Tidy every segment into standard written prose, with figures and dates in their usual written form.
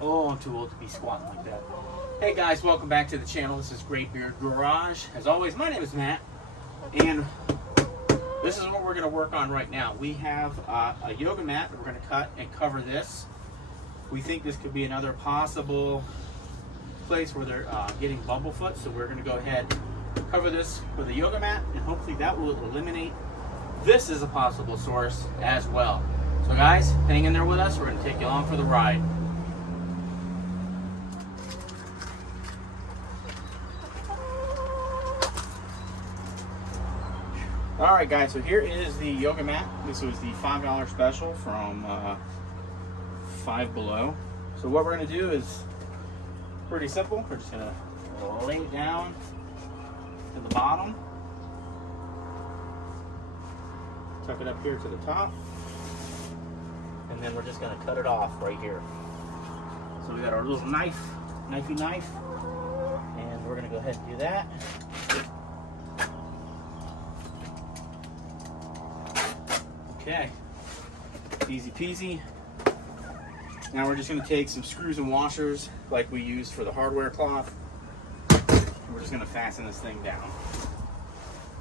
Oh, I'm too old to be squatting like that. Hey guys, welcome back to the channel. This is Great Beard Garage. As always, my name is Matt, and this is what we're going to work on right now. We have a yoga mat that we're going to cut and cover this. We think this could be another possible place where they're getting bumblefoot, so we're going to go ahead and cover this with a yoga mat, and hopefully that will eliminate this as a possible source as well. So guys, hang in there with us. We're going to take you along for the ride. Alright guys, so here is the yoga mat. This was the $5 special from Five Below. So what we're going to do is pretty simple. We're just going to lay it down to the bottom. Tuck it up here to the top. And then we're just going to cut it off right here. So we got our little knifey knife. And we're going to go ahead and do that. Okay, easy peasy. Now we're just going to take some screws and washers like we used for the hardware cloth. We're just going to fasten this thing down.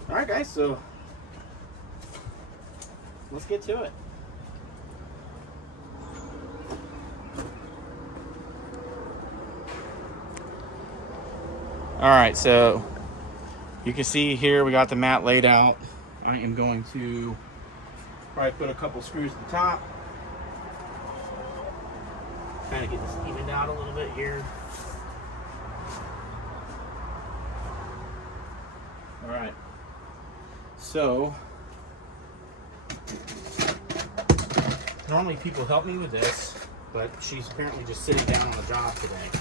Alright guys, so let's get to it. Alright, so you can see here we got the mat laid out. I am going to probably put a couple screws at the top. Kind of get this evened out a little bit here. Alright. So, normally people help me with this, but she's apparently just sitting down on the job today.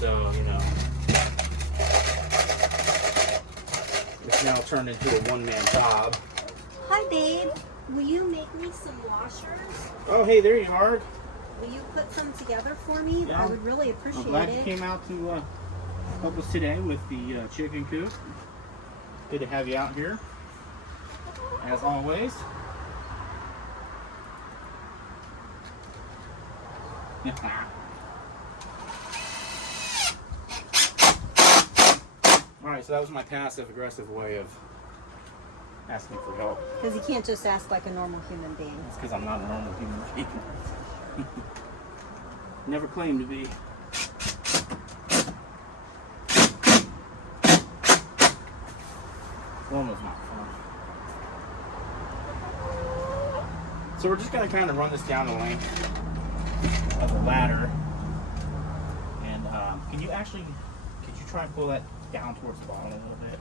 So, you know, it's now turned into a one-man job. Hi, babe. Will you make me some washers? Oh, hey, there you are. Will you put some together for me? Yeah. I would really appreciate it. I'm glad you came out to help us today with the chicken coop. Good to have you out here, as always. Alright, so that was my passive-aggressive way of asking for help. Because you can't just ask like a normal human being. It's because I'm not a normal human being. Never claimed to be. Almost not fun. So we're just going to kind of run this down the length of the ladder. And could you try and pull that down towards the bottom a little bit?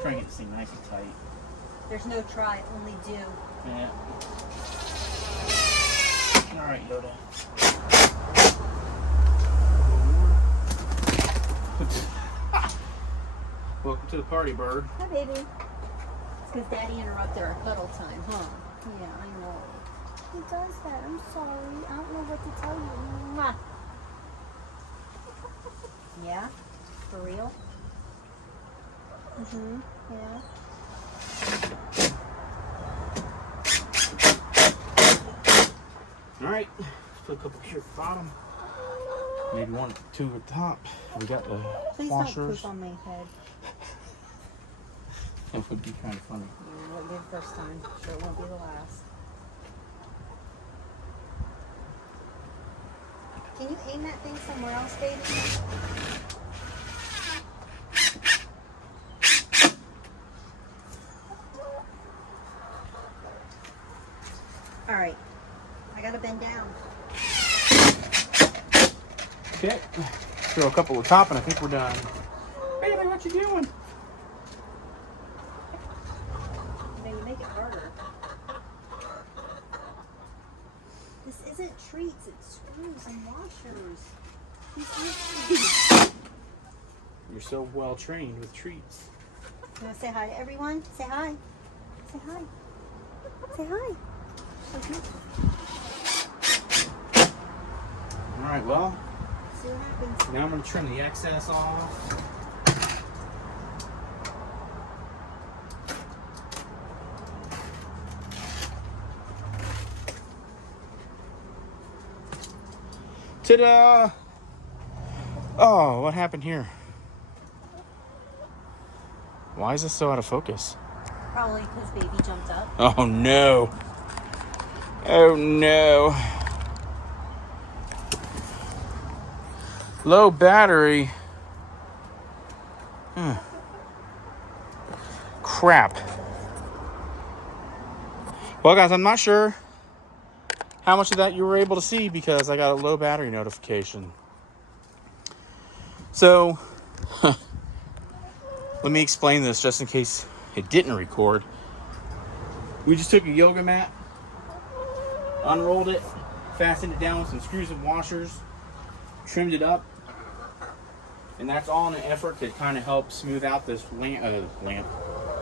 Try and get this thing nice and tight. There's no try, only do. Yeah. Alright, Yoda. Welcome to the party, bird. Hi, baby. It's because Daddy interrupted our cuddle time, huh? Yeah, I know. He does that. I'm sorry. I don't know what to tell you. Mwah. Yeah? For real? Mm-hmm. Yeah. Alright, put a couple here at the bottom. Maybe one, two at the top. We got the Please washers. don't poop on my head. That would be kind of funny. It won't be the first time. Sure, it won't be the last. Can you aim that thing somewhere else, baby? All right. I gotta bend down. Okay. Throw a couple at the top and I think we're done. Baby, what you doing? You make it harder. This isn't treats, it's screws and washers. You're so well trained with treats. You wanna say hi to everyone? Say hi. Say hi. Say hi. Okay. Alright, well, See what happens. now I'm going to trim the excess off. Ta-da! Oh, what happened here? Why is this so out of focus? Probably because baby jumped up. Oh no. Oh no. Low battery. Crap. Well, guys, I'm not sure how much of that you were able to see because I got a low battery notification. So, let me explain this just in case it didn't record. We just took a yoga mat, unrolled it, fastened it down with some screws and washers, trimmed it up, and that's all in an effort to kind of help smooth out this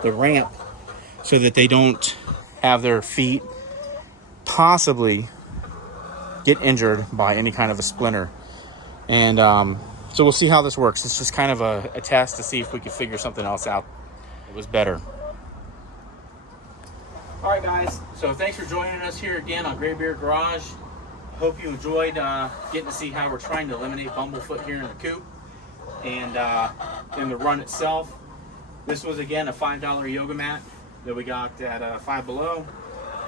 the ramp, so that they don't have their feet possibly get injured by any kind of a splinter. And so we'll see how this works. It's just kind of a test to see if we can figure something else out that was better. All right, guys. So thanks for joining us here again on Graybeard Garage. Hope you enjoyed getting to see how we're trying to eliminate bumblefoot here in the coop and in the run itself. This was, again, a $5 yoga mat that we got at Five Below.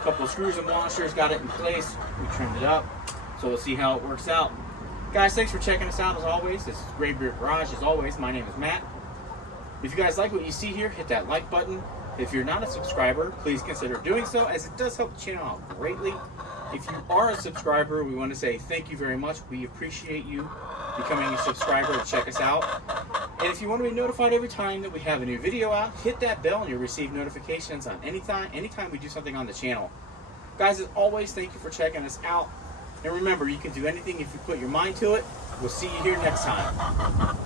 A couple of screws and washers, got it in place. We trimmed it up. So we'll see how it works out. Guys, thanks for checking us out as always. This is Graybeard Garage. As always, my name is Matt. If you guys like what you see here, hit that like button. If you're not a subscriber, please consider doing so, as it does help the channel out greatly. If you are a subscriber, we want to say thank you very much. We appreciate you becoming a subscriber to check us out. And if you want to be notified every time that we have a new video out, hit that bell and you'll receive notifications on anytime we do something on the channel. Guys, as always, thank you for checking us out. And remember, you can do anything if you put your mind to it. We'll see you here next time.